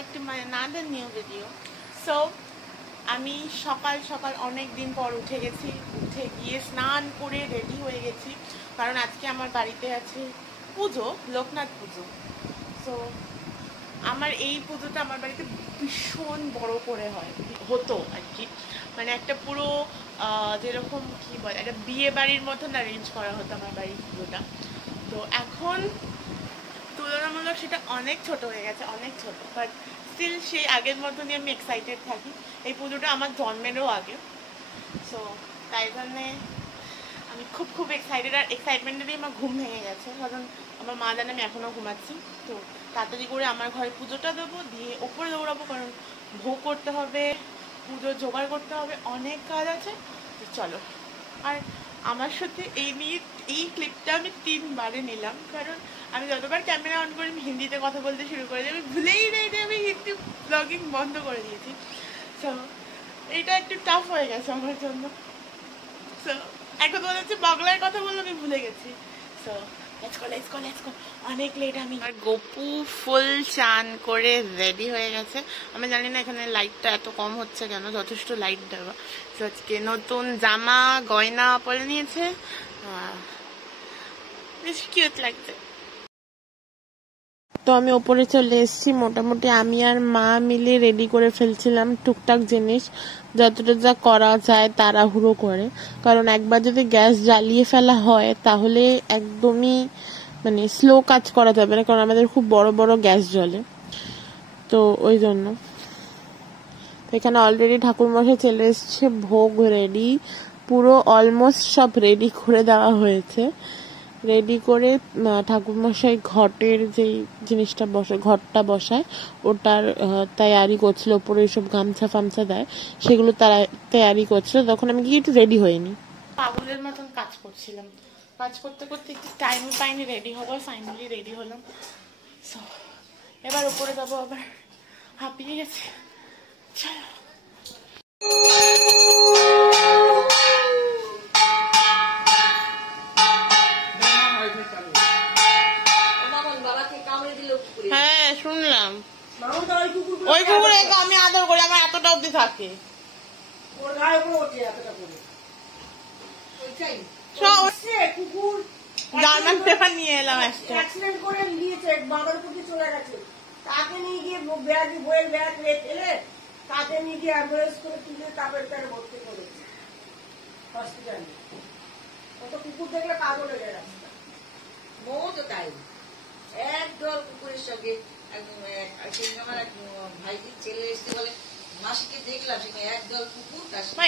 back to my another new video. So আমি সকাল সকাল অনেক দিন পর উঠে গিয়ে স্নান করে রেডি হয়ে গেছি, কারণ আজকে আমার বাড়িতে আছে পুজো, লোকনাথ পুজো। সো আমার এই পুজোটা আমার বাড়িতে ভীষণ বড় করে হতো আর কি, মানে একটা পুরো যেরকম কি বলে একটা বিয়ে বাড়ির মতন অ্যারেঞ্জ করা হতো আমার বাড়ির পুজোটা। তো এখন তুলনামূলক সেটা অনেক ছোট হয়ে গেছে, অনেক ছোট, বাট স্টিল সেই আগের মতনই আমি এক্সাইটেড থাকি। এই পুজোটা আমার জন্মেরও আগে, সো তাই জন্যে আমি খুব এক্সাইটেড, আর এক্সাইটমেন্টেরই আমার ঘুম ভেঙে গেছে, কারণ আমার মা জানে আমি এখনও ঘুমাচ্ছি। তো তাড়াতাড়ি করে আমার ঘরে পুজোটা দেবো, দিয়ে ওপরে দৌড়াবো, কারণ ভোগ করতে হবে, পুজো জোগাড় করতে হবে, অনেক কাজ আছে। তো চলো। আর আমার সাথে এই ক্লিপটা আমি 3 বারে নিলাম, কারণ আমি যতবার ক্যামেরা অন করে আমি হিন্দিতে কথা বলতে শুরু করে দিই, আমি ভুলেই নেই যে আমি হিন্দি ব্লগিং বন্ধ করে দিয়েছি। সো এইটা একটু টাফ হয়ে গেছে আমার জন্য। সো এখন মনে হচ্ছে বাংলার কথা বললে আমি ভুলে গেছি। So let's go. অনেক লেট। আমি আর গপু ফুল চান করে রেডি হয়ে গেছে। আমি জানি না এখানে লাইটটা এত কম হচ্ছে কেন, যথেষ্ট লাইট দেওয়া। তো আজকে নতুন জামা গয়না পরে নিয়েছে, বেশ কিউট লাগছে। তো আমি ওপরে চলে এসেছি, মোটামুটি আমি আর মা মিলে রেডি করে ফেলছিলাম টুকটাক জিনিস, যতটা যা করা যায় তাড়াহুড়ো করে, কারণ একবার যদি গ্যাস জ্বালিয়ে ফেলা হয় তাহলে একদমই মানে স্লো কাজ করা যাবে না, কারণ আমাদের খুব বড় বড় গ্যাস জ্বলে। তো ওই জন্য এখানে অলরেডি ঠাকুরমশাই চলে এসছে, ভোগ রেডি, পুরো অলমোস্ট সব রেডি করে দেওয়া হয়েছে। রেডি করে ঠাকুরমশাই ঘটের যে জিনিসটা ঘরটা বসায় ওটার তৈয়ারি করছিল, ওপরে সব গামছা ফামছা দেয় সেগুলো তারা তৈয়ারি করছিল, তখন আমি গিয়ে একটু রেডি হইনি, পাগলের মতন কাজ করছিলাম। কাজ করতে করতে একটু টাইম পাইনি রেডি হবো, ফাইনালি রেডি হলাম। সো এবার উপরে যাবো, আবার হাঁপিয়ে গেছে। চলো। হ্যাঁ শুনলাম, ওই কুকুর আমি আদর করি, আমার এতটা অব্দি থাকে। জার্মান পেপার নিয়ে এলাম, অ্যাক্সিডেন্ট করে নিয়েছে, বাঁদরপুরে চলে গেছে, তাকে নিয়ে গিয়ে বইয়ের ব্যাগ ফেলে তাকে নিয়ে গিয়ে অ্যাম্বুলেন্স করে তুলে তারপরে তার ভর্তি করেছে হসপিটালে। কত কুকুর দেখলে পাগল হয়ে যায় রাস্তা। মৌ তো তাই, একদল কুকুরের সঙ্গে আমার এক ভাইজির ছেলে এসে বলে মাসিকে দেখলাম সেখানে একদল কুকুর তার সঙ্গে।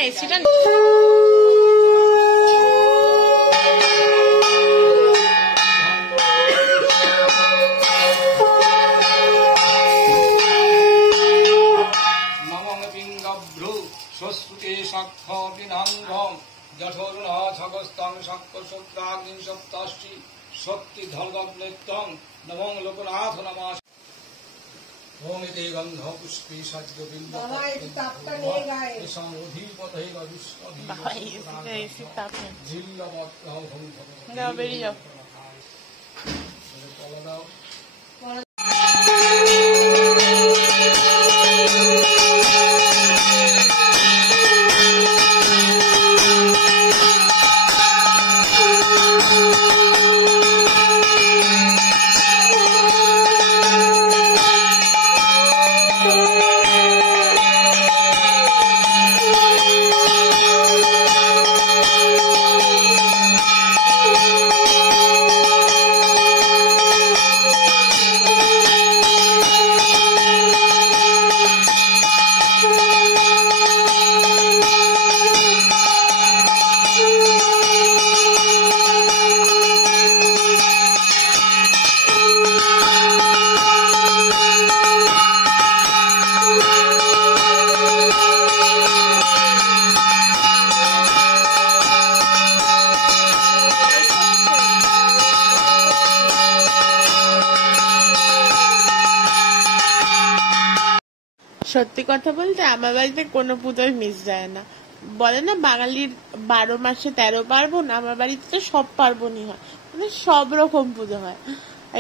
শক্তি ধর্মগ্নেত্তং নমং লোকনাথ নমঃ। ওম ইতি গন্ধ পুষ্পে সাজ্য বিন্দু সমধিপতৈ সত্যি কথা বলতে আমার বাড়িতে কোনো পুজোয় মিস যায় না। বলে না বাঙালির 12 মাসে 13 পার্বণ, আমার বাড়িতে তো সব পার্বণই হয়, মানে সব রকম পুজো হয়।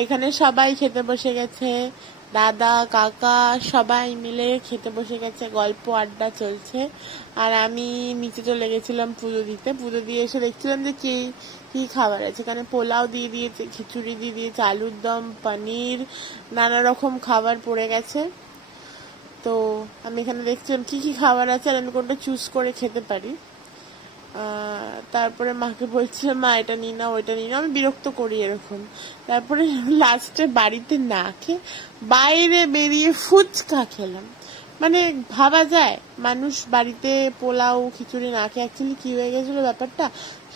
এখানে সবাই খেতে বসে গেছে, দাদা কাকা সবাই মিলে খেতে বসে গেছে, গল্প আড্ডা চলছে। আর আমি নিচে চলে গেছিলাম পুজো দিতে। পুজো দিয়ে এসে দেখছিলাম যে কি খাবার আছে। এখানে পোলাও দিয়ে দিয়েছে, খিচুড়ি দিয়ে দিয়েছে, আলুর দম, পনির, নানা রকম খাবার পড়ে গেছে। তো আমি এখানে দেখছিলাম কি খাবার আছে আর আমি কোনটা চুজ করে খেতে পারি। তারপরে মাকে বলছিলাম মা এটা নিই না ওইটা নিই না, আমি বিরক্ত করি এরকম। তারপরে লাস্টে বাড়িতে না খেয়ে বাইরে বেরিয়ে ফুচকা খেলাম। মানে ভাবা যায় মানুষ বাড়িতে পোলাও খিচুড়ি না খেয়ে, অ্যাকচুয়ালি কি হয়ে গেছিল ব্যাপারটা,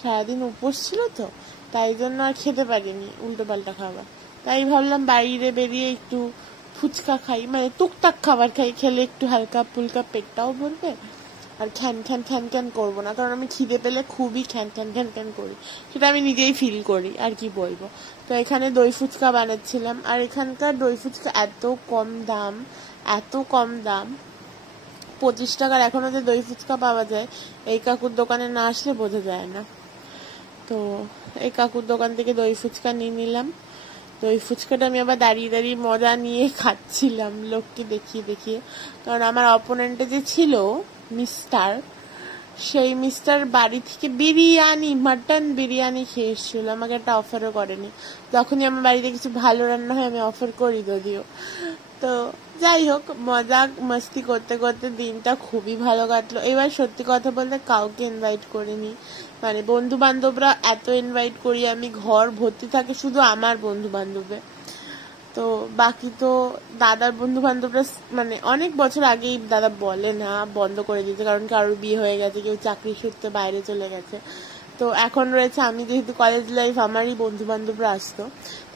সারাদিন উপোস ছিল তো তাই জন্য আর খেতে পারিনি উল্টো পাল্টা খাবার। তাই ভাবলাম বাইরে বেরিয়ে একটু ফুচকা খাই, মানে টুকটাক খাবার খাই, খেলে একটু হালকা ফুলকা পেটটাও ভরবে আর খ্যান খ্যান করবো না। কারণ আমি খিদে পেলে খুবই খ্যান খ্যান করি, সেটা আমি নিজেই ফিল করি, আর কি বলবো। তো এখানে দই ফুচকা বানাচ্ছিলাম। আর এখানকার দই ফুচকা এত কম দাম 25 টাকার এখনো যে দই ফুচকা পাওয়া যায়, এই কাকুর দোকানে না আসলে বোঝা যায় না। তো এই কাকুর দোকান থেকে দই ফুচকা নিয়ে নিলাম। দই ফুচকাটা আমি আবার দাঁড়িয়ে মজা নিয়ে খাচ্ছিলাম লোককে দেখিয়ে। কারণ আমার অপোনেন্টে যে ছিল সেই মিস্টার বাড়ি থেকে মাটন বিরিয়ানি খেয়ে এসেছিল, আমাকে একটা অফারও করেনি। যখনই আমার বাড়িতে কিছু ভালো রান্না হয় আমি অফার করি যদিও। তো যাই হোক, মজা মস্তি করতে করতে দিনটা খুবই ভালো কাটলো। এবার সত্যি কথা বলতে কাউকে ইনভাইট করিনি, মানে বন্ধু বান্ধবরা এত ইনভাইট করি আমি, ঘর ভর্তি থাকে শুধু আমার বন্ধু বান্ধবে। তো বাকি তো দাদার বন্ধু বান্ধবরা মানে অনেক বছর আগেই দাদা বলে না বন্ধ করে দিতে, কারণ কারোর বিয়ে হয়ে গেছে, কেউ চাকরি সূত্রে বাইরে চলে গেছে। তো এখন রয়েছে আমি, যেহেতু কলেজ লাইফ, আমারই বন্ধু বান্ধবরা আসতো।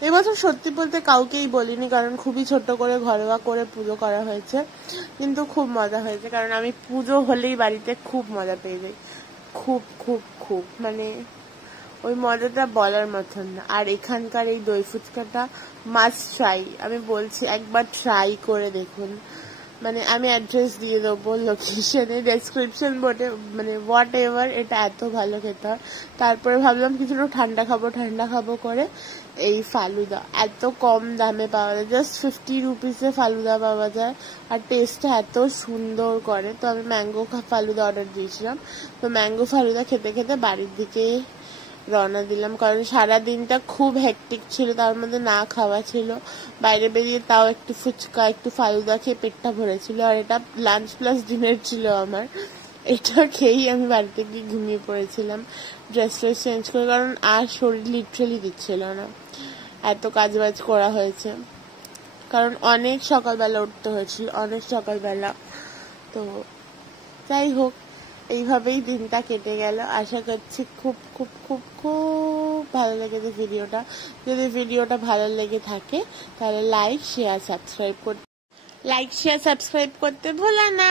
এবছর সত্যি বলতে কাউকেই বলিনি, কারণ খুবই ছোট করে ঘরোয়া করে পুজো করা হয়েছে, কিন্তু খুব মজা হয়েছে। কারণ আমি পুজো হলেই বাড়িতে খুব মজা পেয়ে যাই, খুব খুব খুব, মানে ওই মজাটা বলার মতন না। আর এখানকার এই দই ফুচকাটা মাস্ট ট্রাই, আমি বলছি একবার ট্রাই করে দেখুন। মানে আমি অ্যাড্রেস দিয়ে দেবো লোকেশনে, ডেসক্রিপশন বোর্ডে, মানে হোয়াট এভার, এটা এত ভালো খেতে হয়। তারপরে ভাবলাম কিছুটা ঠান্ডা খাবো করে এই ফালুদা এত কম দামে পাওয়া যায়, জাস্ট 50 রুপিসে ফালুদা পাওয়া যায়, আর টেস্টটা এত সুন্দর করে। তো আমি ম্যাঙ্গো ফালুদা অর্ডার দিয়েছিলাম। তো ম্যাঙ্গো ফালুদা খেতে বাড়ির দিকে রওনা দিলাম, কারণ সারা দিনটা খুব হেক্টিক ছিল, তার মধ্যে না খাওয়া ছিল, বাইরে বেরিয়ে তাও একটু ফুচকা একটু ফালুদা খেয়ে পেটটা ভরেছিল। আর এটা লাঞ্চ প্লাস ডিনার ছিল আমার, এটা খেয়েই আমি বাড়িতে গিয়ে ঘুমিয়ে পড়েছিলাম ড্রেস চেঞ্জ করে, কারণ আর শরীর লিটারালি দিচ্ছিল না, এত কাজবাজ করা হয়েছে। কারণ অনেক সকালবেলা উঠতে হয়েছিল, অনেক সকালবেলা। তো যাই হোক, এইভাবেই দিনটা কেটে গেল। আশা করছি খুব খুব খুব খুব ভালো লেগেছে ভিডিওটা। যদি ভিডিওটা ভালো লেগে থাকে তাহলে লাইক শেয়ার সাবস্ক্রাইব করতে ভুলো না।